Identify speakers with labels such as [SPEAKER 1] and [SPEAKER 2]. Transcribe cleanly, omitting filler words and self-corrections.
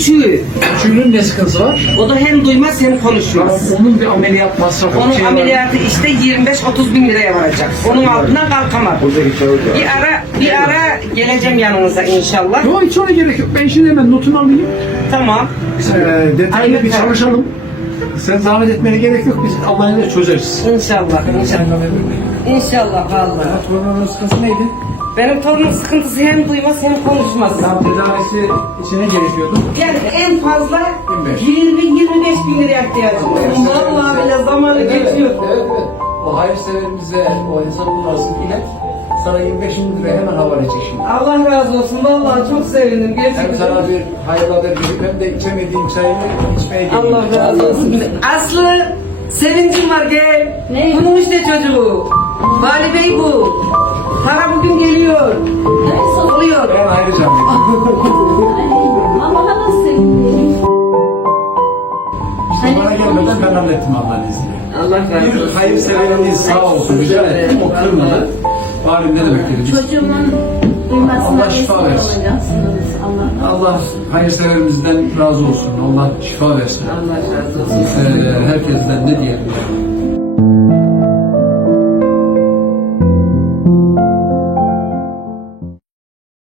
[SPEAKER 1] küçüğü.
[SPEAKER 2] Küçüğünün ne sıkıntısı var?
[SPEAKER 1] O da hem duymaz hem konuşmaz.
[SPEAKER 2] Onun bir ameliyat masrafı.
[SPEAKER 1] Onun
[SPEAKER 2] şey var.
[SPEAKER 1] ameliyatı işte 25-30 bin liraya varacak. Onun altından kalkamam. Bir ara geleceğim yanınıza inşallah.
[SPEAKER 2] Yok hiç ona gerek yok. Ben şimdi hemen notumu alayım.
[SPEAKER 1] Tamam.
[SPEAKER 2] Detaylı bir
[SPEAKER 1] Aynen.
[SPEAKER 2] çalışalım. Sen zahmet etmene gerek yok. Biz Allah'ın izniyle çözeriz.
[SPEAKER 1] İnşallah. İnşallah vallahi.
[SPEAKER 2] Torunun sıkıntısı neydi?
[SPEAKER 1] Benim torunum sıkıntısı hem duymaz hem konuşmaz.
[SPEAKER 2] Tam tedavisi içine gerekiyordu.
[SPEAKER 1] Yani en fazla
[SPEAKER 2] 25.
[SPEAKER 1] 20-25 bin liraya ihtiyacım var. Vallahi bile zamanı geçiyor.
[SPEAKER 2] Evet. O hayırseverimize o insan numarasını ilet. Sana 25 bin liraya hemen havale edecek şimdi.
[SPEAKER 1] Allah razı olsun. Vallahi çok sevindim.
[SPEAKER 2] Hem
[SPEAKER 1] Gerçekten.
[SPEAKER 2] sana bir hayırlı haber verip hem de içemediğin çayını içmeye geleyim.
[SPEAKER 1] Allah razı olsun. Aslı, sevincim var gel.
[SPEAKER 3] Ne?
[SPEAKER 1] Bunun işte çocuğu. Vali Bey bu. Para bugün geliyor. Oluyor.
[SPEAKER 2] Ben ayrıca
[SPEAKER 3] Allah'a nasıl sevindim.
[SPEAKER 2] bana gelmeden ben hallettim Allah'ın izniyle.
[SPEAKER 1] Allah razı
[SPEAKER 2] Bir
[SPEAKER 1] olsun.
[SPEAKER 2] hayırseveriniz sağ olsun. Rica ettim. O kırmadı. Bari ne demek dedi.
[SPEAKER 3] Çocuğumun duymasına
[SPEAKER 2] Allah şifa
[SPEAKER 3] vesile
[SPEAKER 2] versin.
[SPEAKER 3] olacaksınız. Allah
[SPEAKER 2] Allah hayırseverimizden razı olsun. Allah şifa versin.
[SPEAKER 1] Allah razı olsun.
[SPEAKER 2] Herkesten ne diyelim?